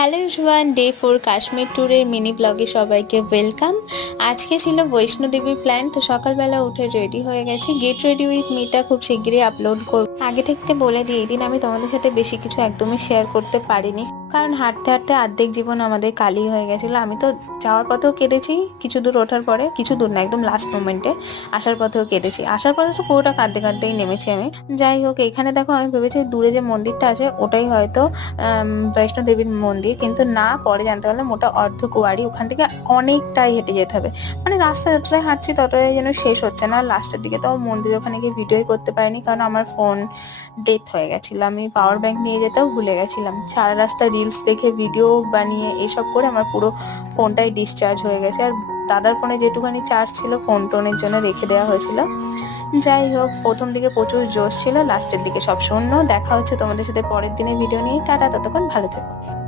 Hello everyone, day 4 Kashmir ট্যুরের mini ব্লগে সবাইকে ওয়েলকাম। আজকে ছিল বৈষ্ণোদেবীর প্ল্যান, তো সকালবেলা উঠে রেডি হয়ে গেছি। গেট রেডি উইথ মিটা খুব শিগগিরই আপলোড করব। আগে থাকতে বলে দিই, এই দিন আমি তোমাদের সাথে বেশি কিছু একদমই শেয়ার করতে পারিনি, কারণ হাঁটতে হাঁটতে অর্ধেক জীবন আমাদের কালি হয়ে গেছিলো। আমি তো যাওয়ার পথেও কেঁদেছি, কিছু দূর ওঠার পরে, কিছু দূর না একদম লাস্ট মোমেন্টে আসার পথেও কেঁদেছি। আসার পথে তো পুরোটা কাঁদতে কাঁদতেই নেমেছি আমি। যাই হোক, এখানে দেখো আমি ভেবেছি দূরে যে মন্দিরটা আছে ওটাই হয়তো বৈষ্ণো দেবীর মন্দির, কিন্তু না, পরে জানতে পারলাম ওটা অর্ধকুয়ারি। ওখান থেকে অনেকটাই হেঁটে যেতে হবে, মানে রাস্তা যতটাই হাঁটছি ততটাই যেন শেষ হচ্ছে না। লাস্টের দিকে তো মন্দির ওখানে গিয়ে ভিডিওই করতে পারিনি, কারণ আমার ফোন ডেথ হয়ে গেছিলো। আমি পাওয়ার ব্যাংক নিয়ে যেতেও ভুলে গেছিলাম। সারা রাস্তা রিলস দেখে ভিডিও বানিয়ে এসব করে আমার পুরো ফোনটাই ডিসচার্জ হয়ে গেছে। আর দাদার ফোনে যেটুখানি চার্জ ছিল ফোন টোনের জন্য রেখে দেওয়া হয়েছিল। যাই হোক, প্রথম দিকে প্রচুর জোশ ছিল, লাস্টের দিকে সব শূন্য। দেখা হচ্ছে তোমাদের সাথে পরের দিনে ভিডিও নিয়ে। টাটা, ততক্ষণ ভালো থেকো।